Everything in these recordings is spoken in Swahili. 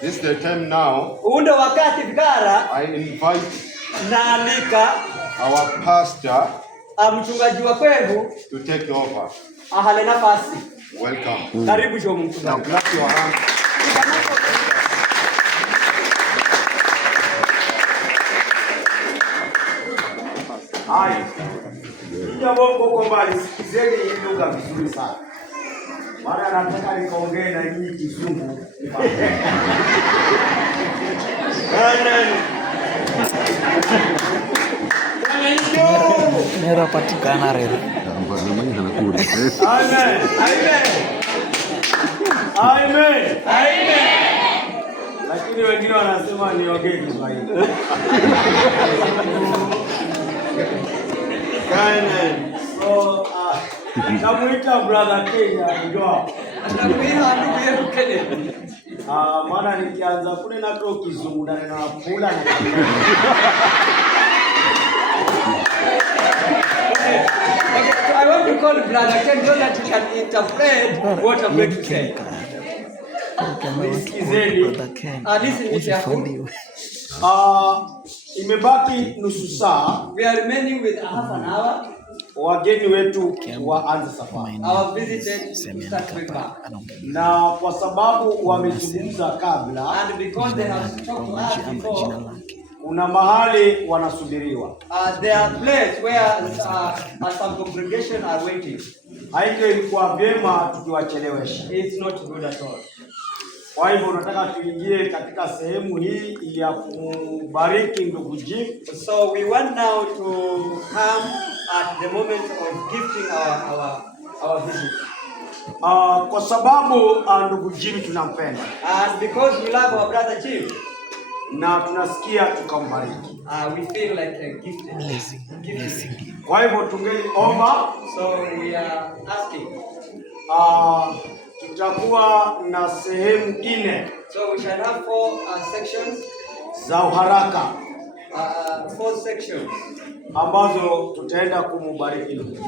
This is the time now. Undo wakati vigara. I invite naalika our pastor mchungaji wa kwetu to take over. Ahale nafasi. Welcome. Karibu jo mchungaji. Now clap your hands. Hai. Ndio Mungu uko mbali, sikizeni hii lugha vizuri sana. Maana nataka nikaongee na nyinyi Kizungu. Nero patikana rero. Amen. Amen. Amen. Amen. Lakini wengine wanasema niongee Kiswahili. Amen. So, namuita brother Kenya ndio. Anamuita ndugu yetu Kenya. Maana nikianza kunena kwa Kizungu na neno pula na I want to call brother Ken so that he can interpret what I'm going to say. Listen, imebaki nusu saa. We are remaining with half an hour. Wageni wetu waanze safari. Our visitor start with back. Na kwa sababu wamezungumza kabla, and because they have talked to us before, kuna mahali wanasubiriwa. There are places where some congregation are waiting. Haiko ilikuwa vyema tukiwachelewesha. It's not good at all. Kwa hivyo nataka tuingie katika sehemu hii ya kubariki ndugu Jim. So we want now to come at the moment of gifting our visit. Kwa sababu ndugu Jim tunampenda. And because we love our brother Jim. Na tunasikia tukambariki. We feel like gifting. Kwa hivyo tungeliomba. So we are asking. Tutakuwa na sehemu 4. So we shall have 4 sections za uharaka. 4 sections ambazo tutaenda kumubariki ndugu Jim.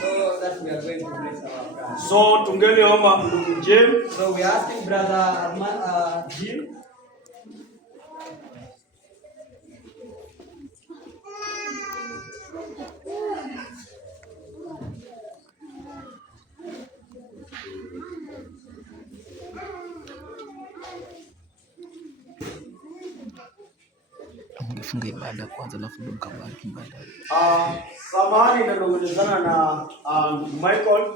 So that we are going to bless our brother. So tungeliomba ndugu Jim. So we are asking brother Jim. Funga ibada kwanza alafu ndo mkabariki ibada. Samahani ninaongozana na Michael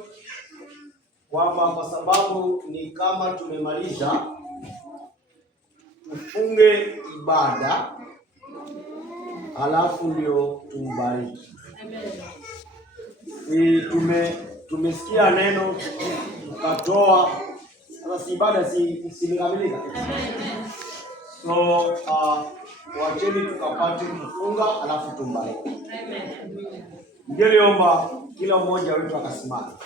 kwamba kwa sababu ni kama tumemaliza tufunge ibada alafu ndio tumbariki. Tumesikia neno tukatoa, sasa ibada si imekamilika. So wacheni tukapate kufunga alafu tumbariki. Amen. Ningeliomba kila mmoja wetu akasimama.